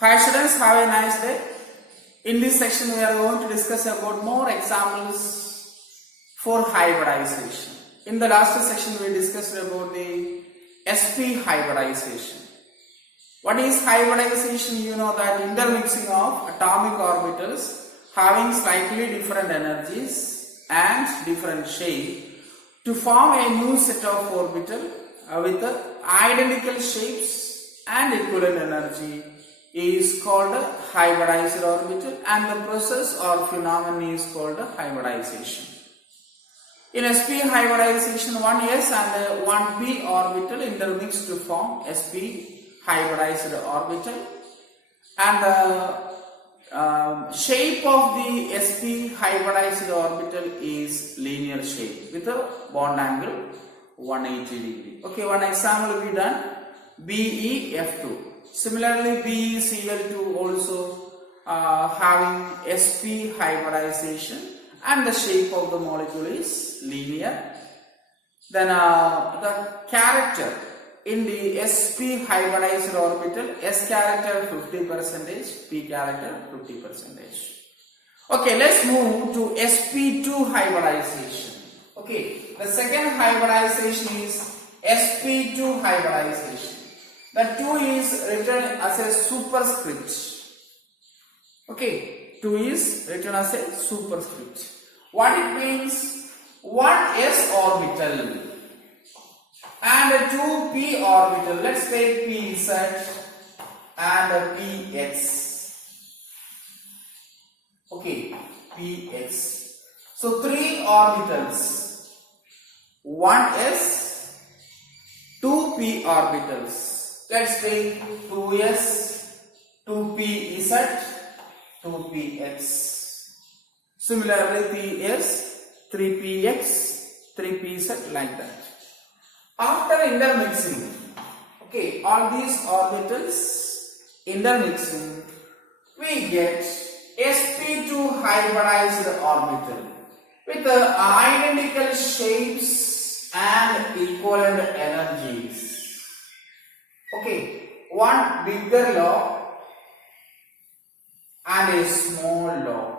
Hi students, have a nice day. In this section we are going to discuss about more examples for hybridization. In the last section we discussed about the sp hybridization. What is hybridization? You know that intermixing of atomic orbitals having slightly different energies and different shape to form a new set of orbital with identical shapes and equivalent energy is called a hybridized orbital, and the process or phenomenon is called hybridization. In sp hybridization, one s and one p orbital intermix to form sp hybridized orbital, and the shape of the sp hybridized orbital is linear shape with a bond angle 180 degree. Okay, one example will be done. BeF2. Similarly, BeCl2 also having sp hybridization, and the shape of the molecule is linear. Then the character in the sp hybridized orbital, S character 50%, P character 50%. Okay, let's move to sp2 hybridization. Okay, the second hybridization is sp2 hybridization. The 2 is written as a superscript. Okay, 2 is written as a superscript. What it means? 1s orbital and a 2p orbital. Let's take pz and a px. Okay, px. So 3 orbitals. 1s, 2p orbitals. Let's take 2s, 2pz, 2px. Similarly, ps, 3px, 3pz, like that. After intermixing, okay, all these orbitals intermixing, we get sp2 hybridized orbital with identical shapes and equivalent energies. Okay, one bigger lobe and a small lobe.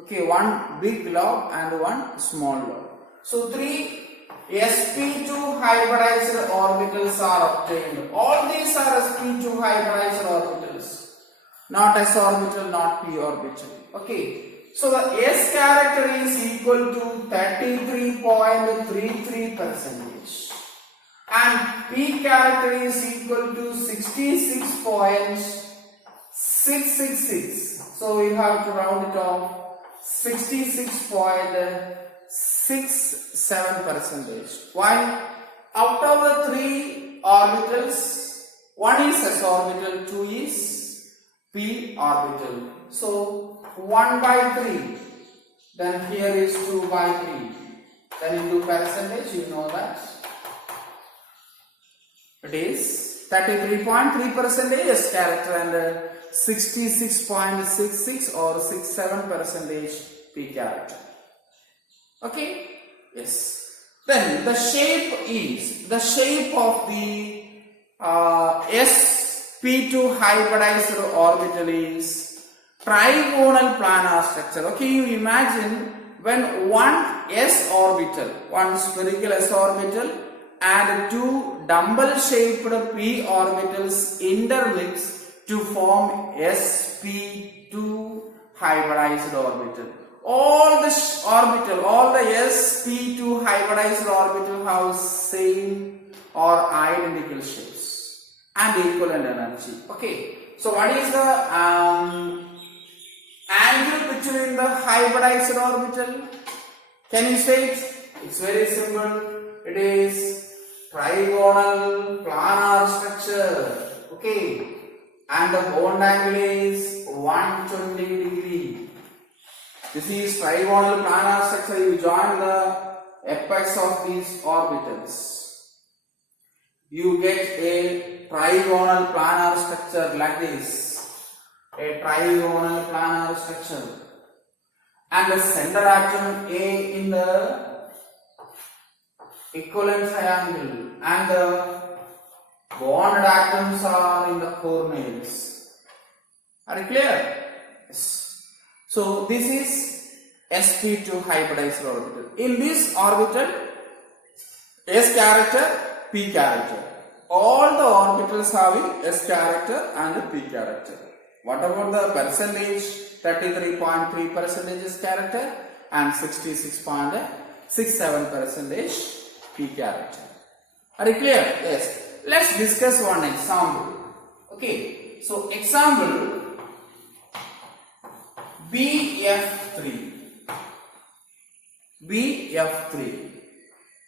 Okay, one big lobe and one small lobe. So 3 sp2 hybridized orbitals are obtained. All these are sp2 hybridized orbitals, not s orbital, not p orbital. Okay, so the s character is equal to 33.33%. and P character is equal to 66.666. So we have to round it off 66.67%. Why? Out of the 3 orbitals, 1 is s orbital, 2 is p orbital. So 1 by 3. Then here is 2 by 3. Then into percentage, you know that. It is 33.3% S character and 66.66 or 67% P character. Okay? Yes. Then the shape is, the shape of the sp2 hybridized orbital is trigonal planar structure. Okay, you imagine when one s orbital, one spherical s orbital and 2 dumbbell shaped p orbitals intermix to form sp2 hybridized orbital. All the sp2 hybridized orbital have same or identical shapes and equivalent energy. Okay, so what is the angle between the hybridized orbital? Can you say it? It's very simple. It is trigonal planar structure. Okay, and the bond angle is 120 degree. This is trigonal planar structure. You join the apex of these orbitals, you get a trigonal planar structure like this. A trigonal planar structure, and the center atom A in the equivalent triangle and the Bonded atoms are in the coordinates. Are you clear? Yes. So this is sp2 hybridized orbital. In this orbital, s character, p character. All the orbitals having s character and p character. What about the percentage? 33.3 percentage s character and 66.67 percentage p character. Are you clear? Yes. Let's discuss one example. Okay. So example BF3. BF3.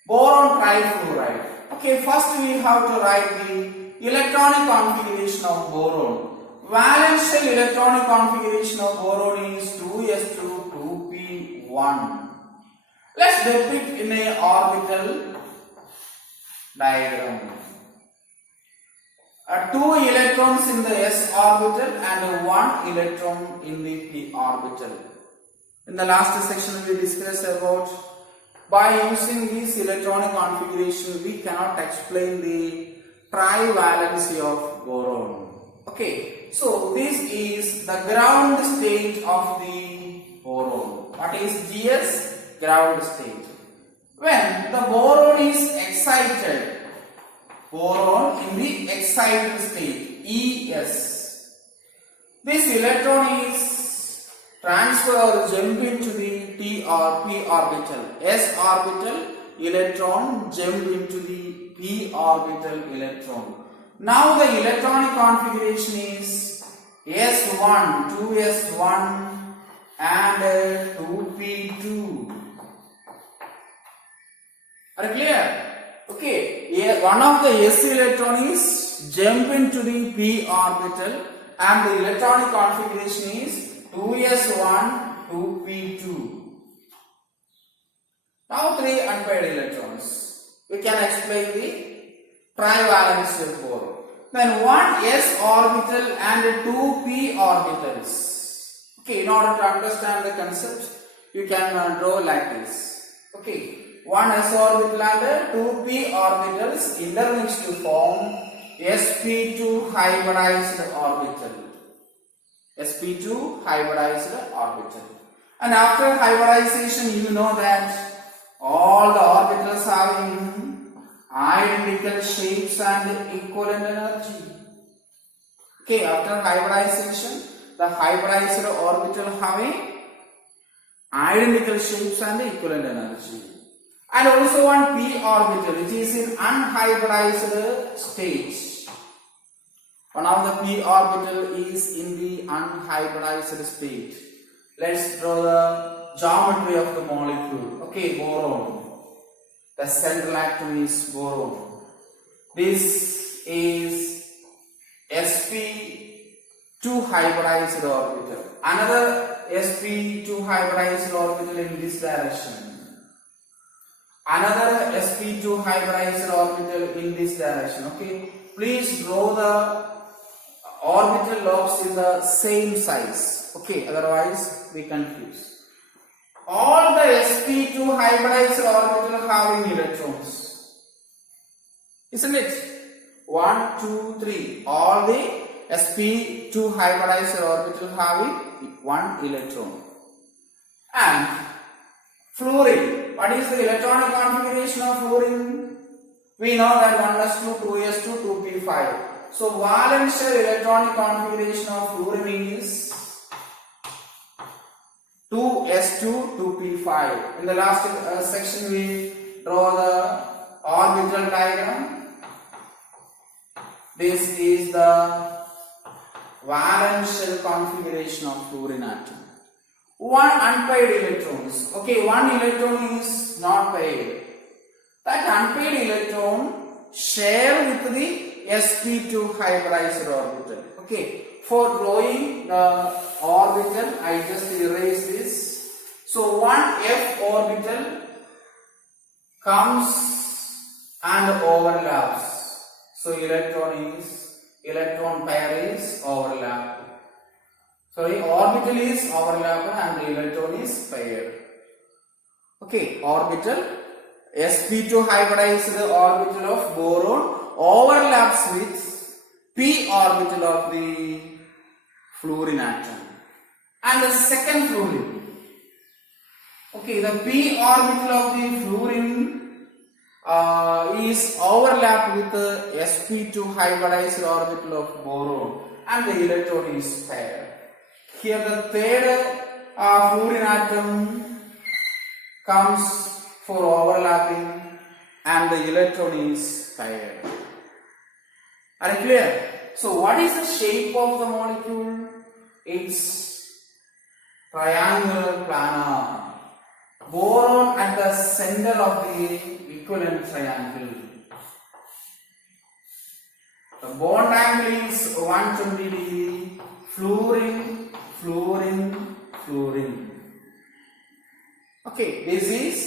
Boron trifluoride. Okay, first we have to write the electronic configuration of boron. Valence shell electronic configuration of boron is 2s2 2p1. Let's depict in a orbital diagram. 2 electrons in the s orbital and 1 electron in the p orbital. In the last section we discussed about by using this electronic configuration we cannot explain the trivalency of boron. Okay, so this is the ground state of the boron. What is GS? Ground state. When the boron is excited, boron in the excited state ES, this electron is transfer or jump into the p or p orbital. S orbital electron jump into the p orbital electron. Now the electronic configuration is S1, 2s1 and 2p2. Are you clear? Okay, one of the s electron is jump into the p orbital and the electronic configuration is 2s1, 2p2. Now 3 unpaired electrons. We can explain the trivalency of boron. Then 1 s orbital and 2 p orbitals. Okay, in order to understand the concept, you can draw like this. Okay, 1 s orbital and 2 p orbitals intermix to form sp2 hybridized orbital. sp2 hybridized orbital. And after hybridization, you know that all the orbitals having identical shapes and equivalent energy. Okay, after hybridization, the hybridized orbital having identical shapes and equivalent energy. And also one p orbital which is in unhybridized state. One of the p orbital is in the unhybridized state. Let's draw the geometry of the molecule. Okay, boron. The central atom is boron. This is sp2 hybridized orbital. Another sp2 hybridized orbital in this direction. Another sp2 hybridized orbital in this direction. Okay, please draw the orbital lobes in the same size. Okay, otherwise we confuse. All the sp2 hybridized orbital having electrons, isn't it? 1, 2, 3. All the sp2 hybridized orbital having 1 electron. And fluorine. What is the electronic configuration of fluorine? We know that 1s2, 2s2, 2p5. So valence shell electronic configuration of fluorine is 2s2, 2p5. In the last section we draw the orbital diagram. This is the valence shell configuration of fluorine atom. 1 unpaired electrons. Okay, 1 electron is not paired. That unpaired electron share with the sp2 hybridized orbital. Okay, for drawing the orbital, I just erase this. So 1f orbital comes and overlaps. So electron pair is overlapped. Sorry, orbital is overlapped and the electron is paired. Okay, orbital sp2 hybridized orbital of boron overlaps with p orbital of the fluorine atom. And the second fluorine. Okay, the p orbital of the fluorine is overlapped with the sp2 hybridized orbital of boron, and the electron is paired. Here the third fluorine atom comes for overlapping, and the electron is paired. Are you clear? So what is the shape of the molecule? It's triangular planar. Boron at the center of the equivalent triangle. The bond angle is 120 degree. Fluorine, fluorine, fluorine. Okay, this is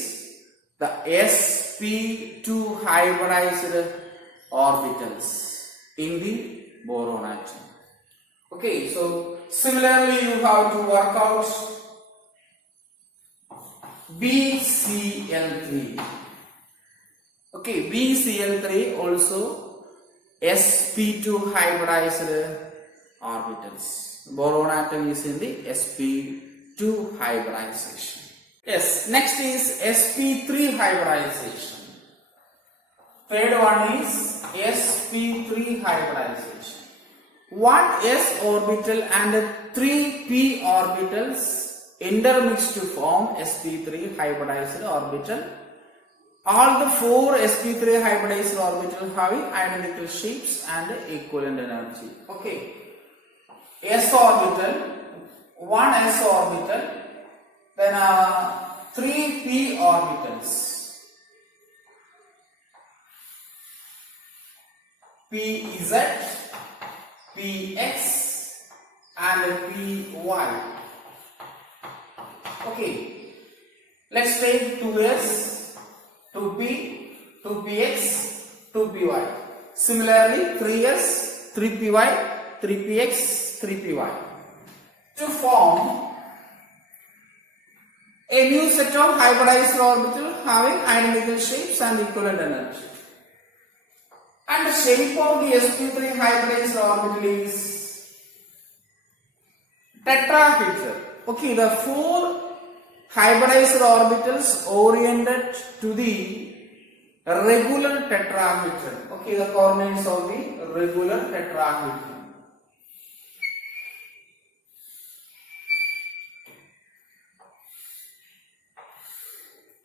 the sp2 hybridized orbitals in the boron atom. Okay, so similarly you have to work out BCl3. Okay, BCl3 also sp2 hybridized orbitals. Boron atom is in the sp2 hybridization. Yes, next is sp3 hybridization. Third one is sp3 hybridization. One s orbital and 3 p orbitals intermix to form sp3 hybridized orbital. All the 4 sp3 hybridized orbitals having identical shapes and equivalent energy. Okay, s orbital, one s orbital, then 3 p orbitals, pz, px and py. Okay, let's take 2s, 2p, 2px, 2py. Similarly 3s, 3py, 3px, 3py. To form a new set of hybridized orbitals having identical shapes and equivalent energy. And the shape of the sp3 hybridized orbital is tetrahedral. Okay, the 4 hybridized orbitals oriented to the regular tetrahedron. Okay, the coordinates of the regular tetrahedron.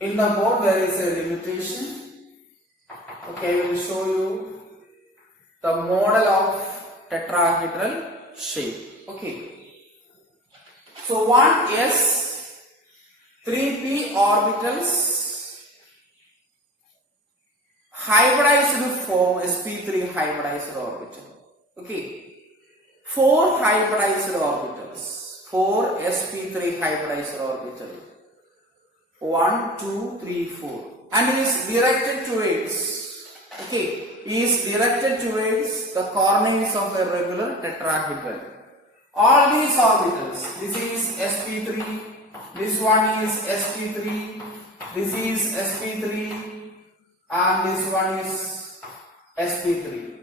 In the board there is a limitation. Okay, I will show you the model of tetrahedral shape. Okay. So 1s, 3p orbitals hybridized to form sp3 hybridized orbital. Okay. 4 hybridized orbitals. 4 sp3 hybridized orbital. 1, 2, 3, 4. And is directed towards, okay, is directed towards the coordinates of a regular tetrahedron. All these orbitals, this is sp3, this one is sp3, this is sp3, and this one is sp3.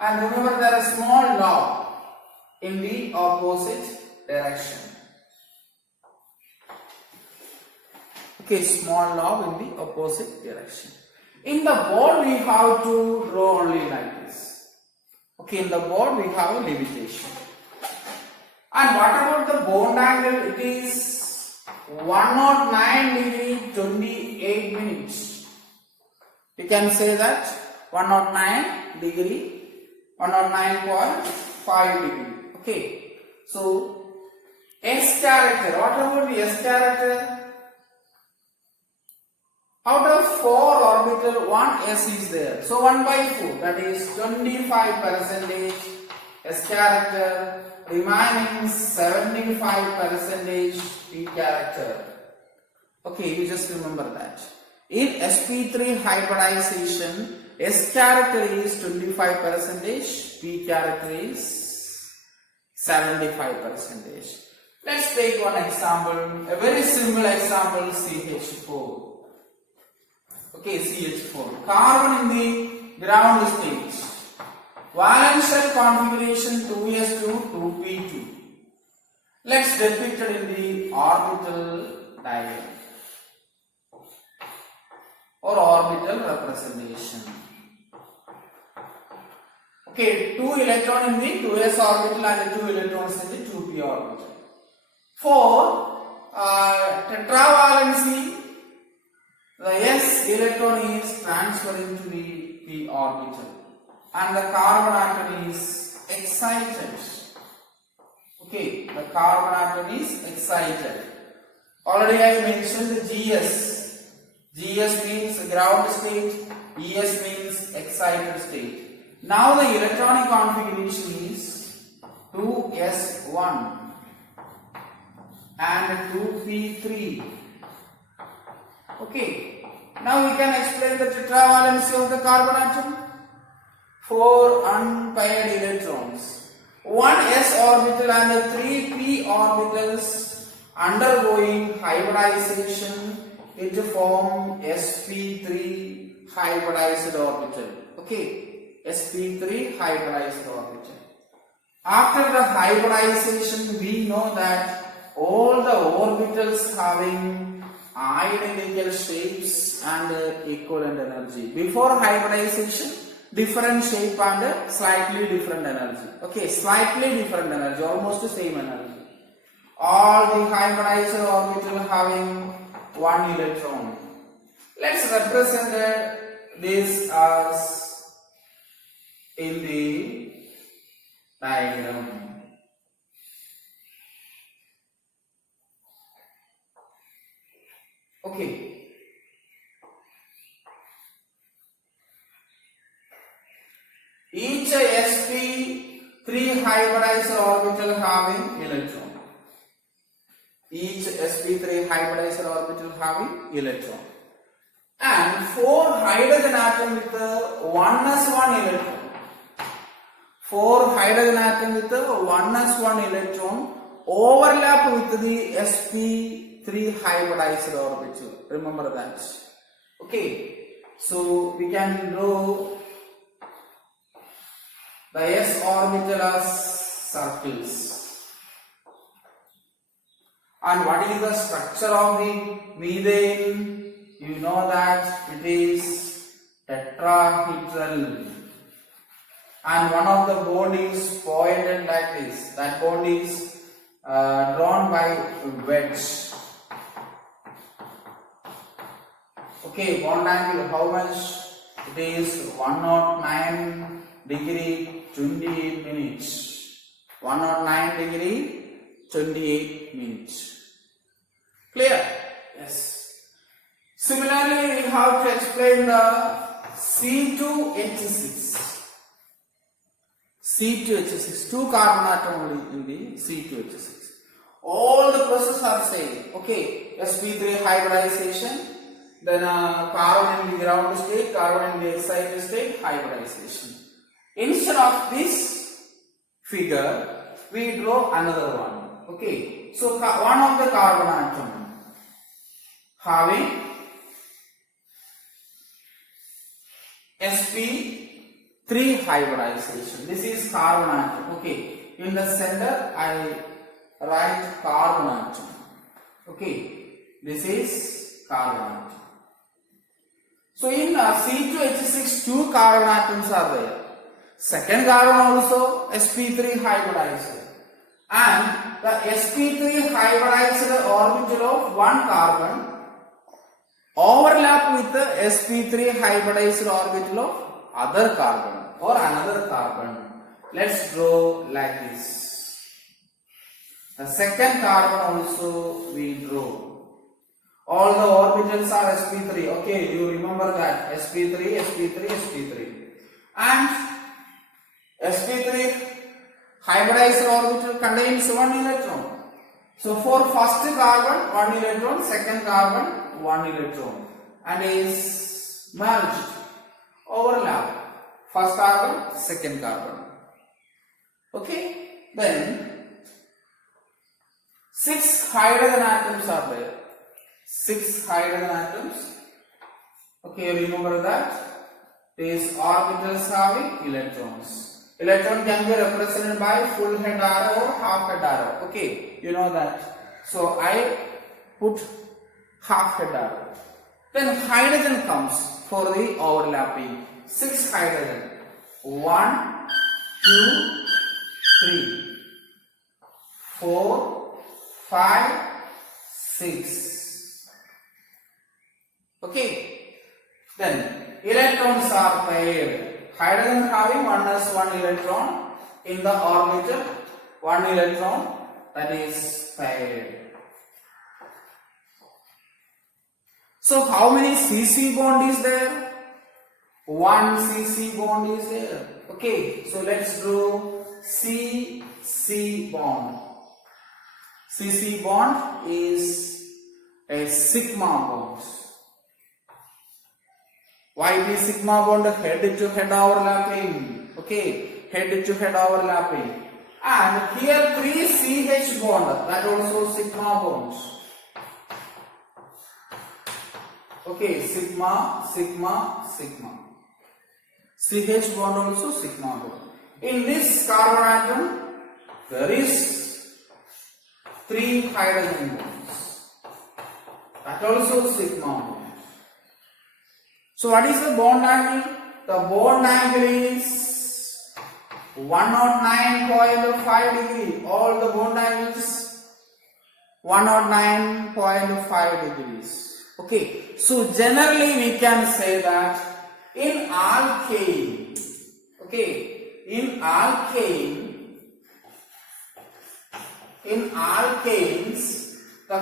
And remember there is a small lob in the opposite direction. Okay, small lob in the opposite direction. In the board we have to draw only like this. Okay, in the board we have a limitation. And what about the bond angle? It is 109 degree 28 minutes. You can say that 109 degree, 109.5 degree. Okay, so S character, what about the S character? Out of 4 orbital, 1 s is there. So 1 by 4, that is 25% s character, remaining 75% p character. Okay, you just remember that. In sp3 hybridization, s character is 25%, p character is 75%. Let's take one example, a very simple example, CH4. Okay, CH4. Carbon in the ground state. Valence shell configuration 2s2, 2p2. Let's depict it in the orbital diagram or orbital representation. Okay, 2 electron in the 2s orbital and 2 electrons in the 2p orbital. For tetravalency, the s electron is transferring to the p orbital and the carbon atom is excited. Okay, the carbon atom is excited. Already I mentioned the GS. GS means ground state, ES means excited state. Now the electronic configuration is 2s1 and 2p3. Okay, now we can explain the tetravalency of the carbon atom. 4 unpaired electrons. 1 s orbital and 3 p orbitals undergoing hybridization into form sp3 hybridized orbital. Okay, sp3 hybridized orbital. After the hybridization, we know that all the orbitals having identical shapes and equivalent energy. Before hybridization, different shape and slightly different energy. Okay, slightly different energy, almost the same energy. All the hybridized orbital having 1 electron. Let's represent this as in the diagram. Okay. Each sp3 hybridized orbital having electron. Each sp3 hybridized orbital having electron. And 4 hydrogen atom with 1s1 electron. 4 hydrogen atom with 1s1 electron overlap with the sp3 hybridized orbital. Remember that. Okay. So we can draw the s orbital as circles. And what is the structure of the methane? You know that it is tetrahedral. And one of the bond is pointed like this. That bond is drawn by wedge. Okay, bond angle how much? It is 109 degree 28 minutes. 109 degree 28 minutes. Clear? Yes. Similarly, we have to explain the C2H6. C2H6. 2 carbon atom only in the C2H6. All the processes are same. Okay. sp3 hybridization. Then carbon in the ground state, carbon in the excited state, hybridization. Instead of this figure, we draw another one. Okay. So one of the carbon atom having sp3 hybridization. This is carbon atom. Okay. In the center, I write carbon atom. Okay. This is carbon atom. So in C2H6, 2 carbon atoms are there. Second carbon also sp3 hybridized. And the sp3 hybridized orbital of one carbon overlap with the sp3 hybridized orbital of other carbon or another carbon. Let's draw like this. The second carbon also we draw. All the orbitals are sp3. Okay, you remember that sp3, sp3, sp3. And sp3 hybridized orbital contains 1 electron. So for first carbon 1 electron, second carbon 1 electron, and is merged, overlap. First carbon, second carbon. Okay, then 6 hydrogen atoms are there. 6 hydrogen atoms Okay, remember that these orbitals having electrons. Electron can be represented by full head arrow or half head arrow. Okay, you know that. So I put half head arrow. Then hydrogen comes for the overlapping. 6 hydrogen. 1, 2, 3, 4, 5, 6. Okay. Then electrons are paired. Hydrogen having 1s1 electron in the orbital, 1 electron, that is paired. So how many CC bond is there? 1 CC bond is there. Okay, so let's do CC bond. CC bond is a sigma bond. Why it is sigma bond? Head to head overlapping. Okay, head to head overlapping. And here 3 CH bond, that also sigma bonds. Okay, sigma, sigma, sigma. CH bond also sigma bond. In this carbon atom, there is 3 hydrogen bonds. That also sigma bond. So what is the bond angle? The bond angle is 109.5 degree. All the bond angles 109.5 degrees. Okay. So generally we can say that in alkane, okay, in alkanes, the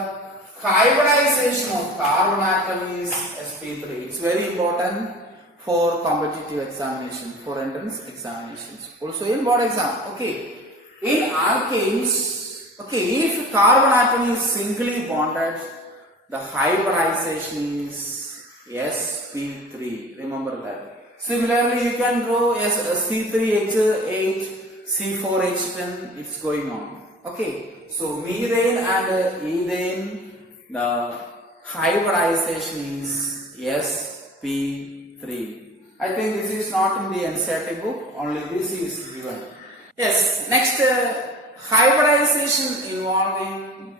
hybridization of carbon atom is sp3. It's very important for competitive examination, for entrance examinations. Also in board exam. Okay. In alkanes, okay, if carbon atom is singly bonded, the hybridization is sp3. Remember that. Similarly, you can draw C3H8, C4H10. It's going on. Okay. So methane and ethane, the hybridization is sp3. I think this is not in the NCERT book, only this is given. Yes, next hybridization involving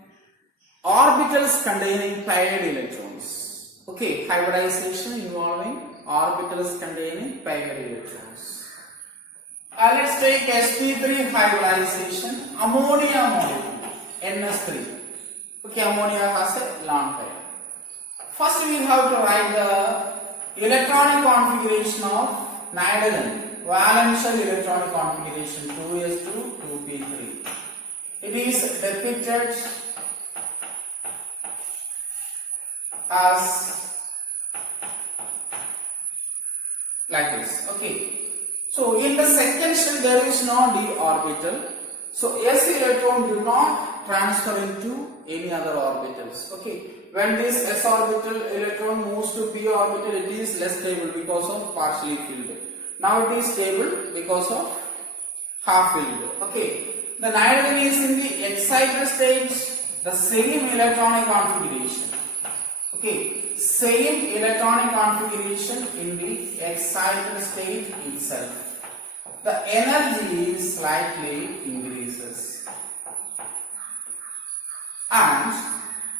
orbitals containing paired electrons. Okay, hybridization involving orbitals containing paired electrons. Let's take sp3 hybridization, ammonia molecule, NS3. Okay, ammonia has a lone pair. First we have to write the electronic configuration of nitrogen, valential electronic configuration 2s2, 2p3. It is depicted as like this. Okay. So in the second shell there is no d orbital. So s electron do not transfer into any other orbitals. Okay. When this s orbital electron moves to p orbital, it is less stable because of partially filled. Now it is stable because of half filled. Okay. The nitrogen is in the excited state, the same electronic configuration. Okay, same electronic configuration in the excited state itself. The energy slightly increases. And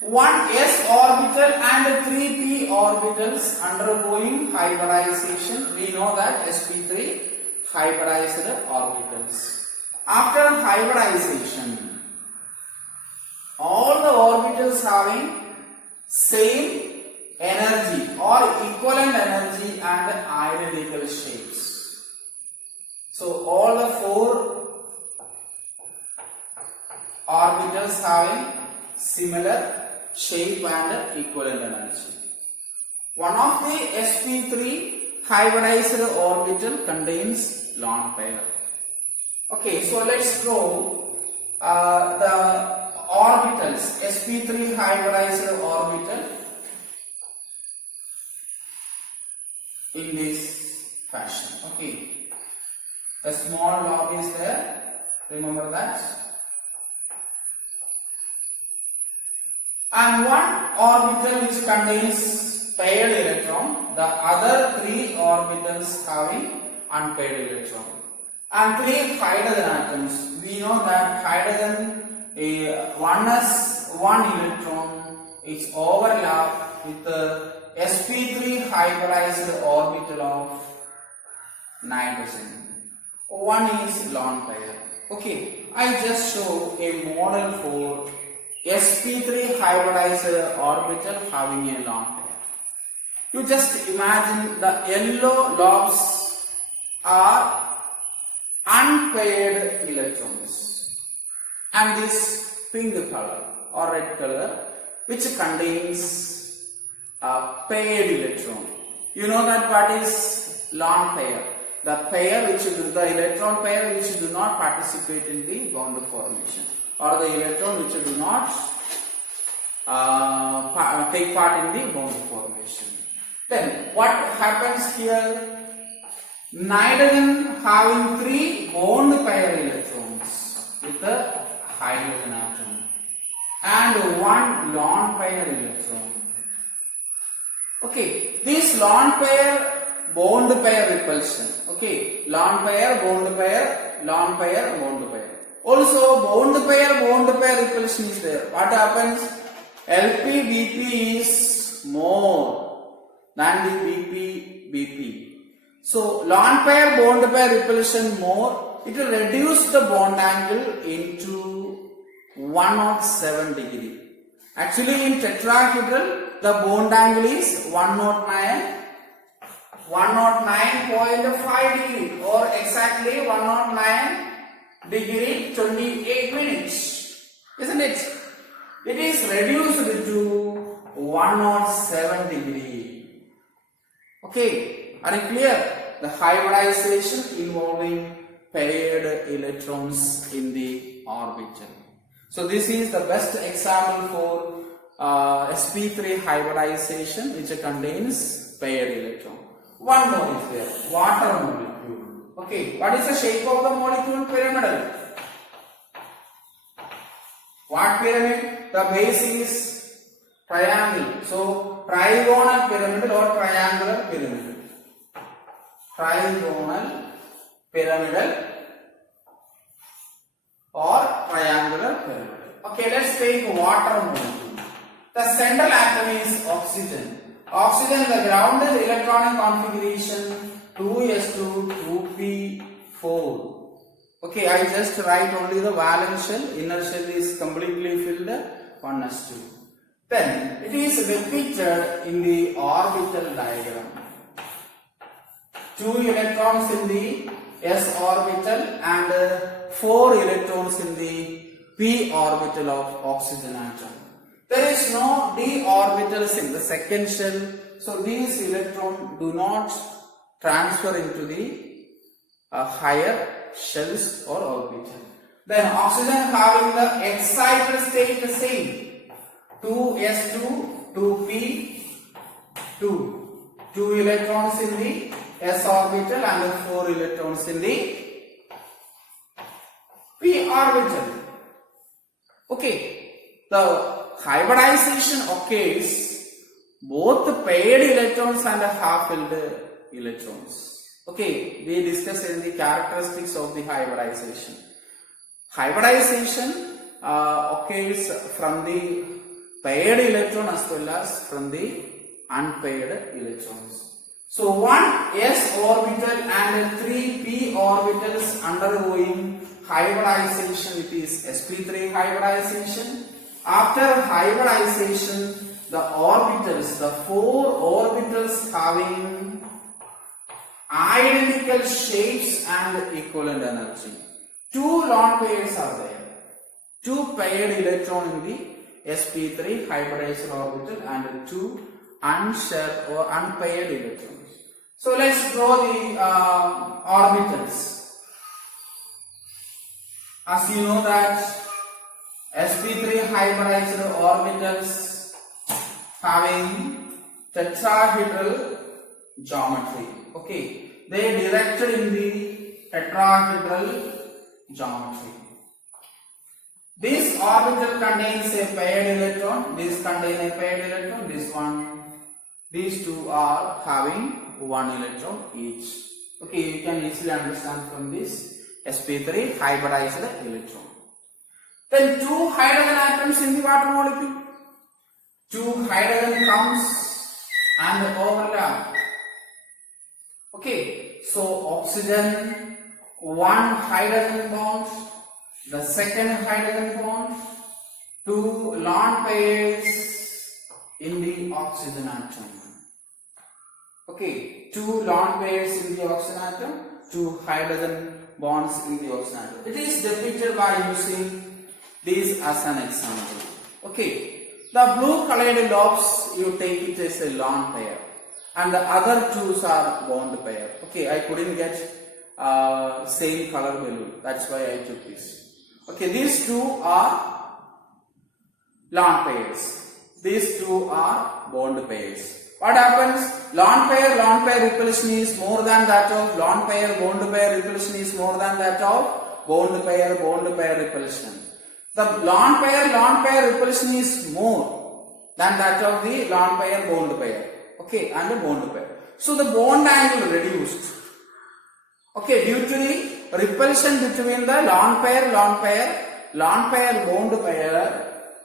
one s orbital and 3p orbitals undergoing hybridization. We know that sp3 hybridized orbitals. After hybridization, all the orbitals having same energy or equivalent energy and identical shapes. So all the 4 orbitals having similar shape and equivalent energy. One of the sp3 hybridized orbital contains lone pair. Okay, so let's draw the orbitals, sp3 hybridized orbital in this fashion. Okay, a small lobe is there, remember that. And one orbital which contains paired electron, the other 3 orbitals having unpaired electron. And 3 hydrogen atoms. We know that hydrogen one has 1 electron, is overlapped with the sp3 hybridized orbital of nitrogen. One is lone pair. Okay, I just show a model for sp3 hybridized orbital having a lone pair. You just imagine the yellow lobes are unpaired electrons, and this pink color or red color which contains a paired electron. You know that what is lone pair? The pair which do the electron pair which do not participate in the bond formation, or the electron which do not take part in the bond formation. Then what happens here? Nitrogen having 3 bond pair electrons with a hydrogen atom and 1 lone pair electron. Okay, this lone pair bond pair repulsion. Okay, lone pair, bond pair, lone pair, bond pair. Also bond pair repulsion is there. What happens? LP-BP is more than the BP-BP. So lone pair bond pair repulsion more, it will reduce the bond angle into 107 degree. Actually in tetrahedral the bond angle is 109.5 degree, or exactly 109 degree 28 minutes, isn't it? It is reduced to 107 degree. Okay, are you clear? The hybridization involving paired electrons in the orbital. So this is the best example for sp3 hybridization which contains paired electron. One more is there, water molecule. Okay, what is the shape of the molecule? Pyramidal. What pyramid? The base is triangle. So trigonal pyramidal or triangular pyramidal. Trigonal pyramidal or triangular pyramidal. Okay, let's take water molecule. The central atom is oxygen. Oxygen, the grounded electronic configuration 2s2 2p4. Okay, I just write only the valence shell. Inner shell is completely filled 1s2. Then it is depicted in the orbital diagram. 2 electrons in the s orbital and 4 electrons in the p orbital of oxygen atom. There is no d orbitals in the second shell, so these electrons do not transfer into the higher shells or orbital. Then oxygen having the excited state the same, 2s2 2p2, 2 electrons in the s orbital and 4 electrons in the p orbital. Okay, the hybridization occurs both the paired electrons and the half-filled electrons. Okay, we discussed in the characteristics of the hybridization. Hybridization occurs from the paired electron as well as from the unpaired electrons. So one s orbital and 3 p orbitals undergoing hybridization, it is sp3 hybridization. After hybridization, the orbitals, the 4 orbitals having identical shapes and equivalent energy. 2 lone pairs are there. 2 paired electron in the sp3 hybridized orbital and 2 unshared or unpaired electrons. So let's draw the orbitals. As you know that sp3 hybridized orbitals having tetrahedral geometry. Okay, they directed in the tetrahedral geometry. This orbital contains a paired electron, this contains a paired electron, this one These two are having 1 electron each. Okay, you can easily understand from this sp3 hybridized electron. Then 2 hydrogen atoms in the water molecule. 2 hydrogen comes and overlap. Okay, so oxygen, 1 hydrogen bond, the second hydrogen bond, 2 lone pairs in the oxygen atom. Okay, 2 lone pairs in the oxygen atom, 2 hydrogen bonds in the oxygen atom. It is depicted by using this as an example. Okay, the blue colored lobes, you take it as a lone pair, and the other twos are bond pair. Okay, I couldn't get same color balloon, that's why I took this. Okay, these two are lone pairs, these two are bond pairs. What happens? Lone pair repulsion is more than that of lone pair, bond pair repulsion is more than that of bond pair repulsion. The lone pair repulsion is more than that of the lone pair, bond pair. Okay, and the bond pair. So the bond angle reduced. Okay, due to the repulsion between the lone pair, bond pair,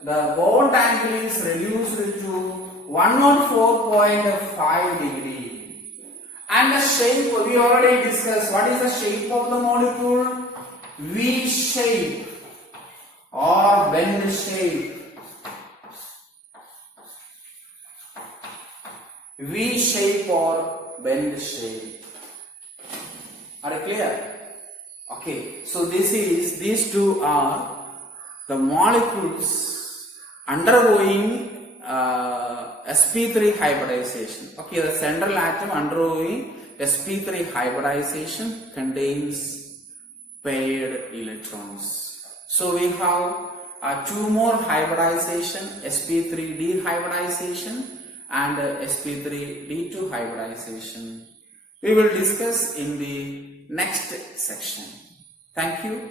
the bond angle is reduced to 104.5 degree. And the shape, we already discussed. What is the shape of the molecule? V shape or bend shape. V shape or bend shape. Are you clear? Okay, so these two are the molecules undergoing sp3 hybridization. Okay, the central atom undergoing sp3 hybridization contains paired electrons. So we have 2 more hybridization, sp3 dehybridization and sp3d2 hybridization. We will discuss in the next section. Thank you.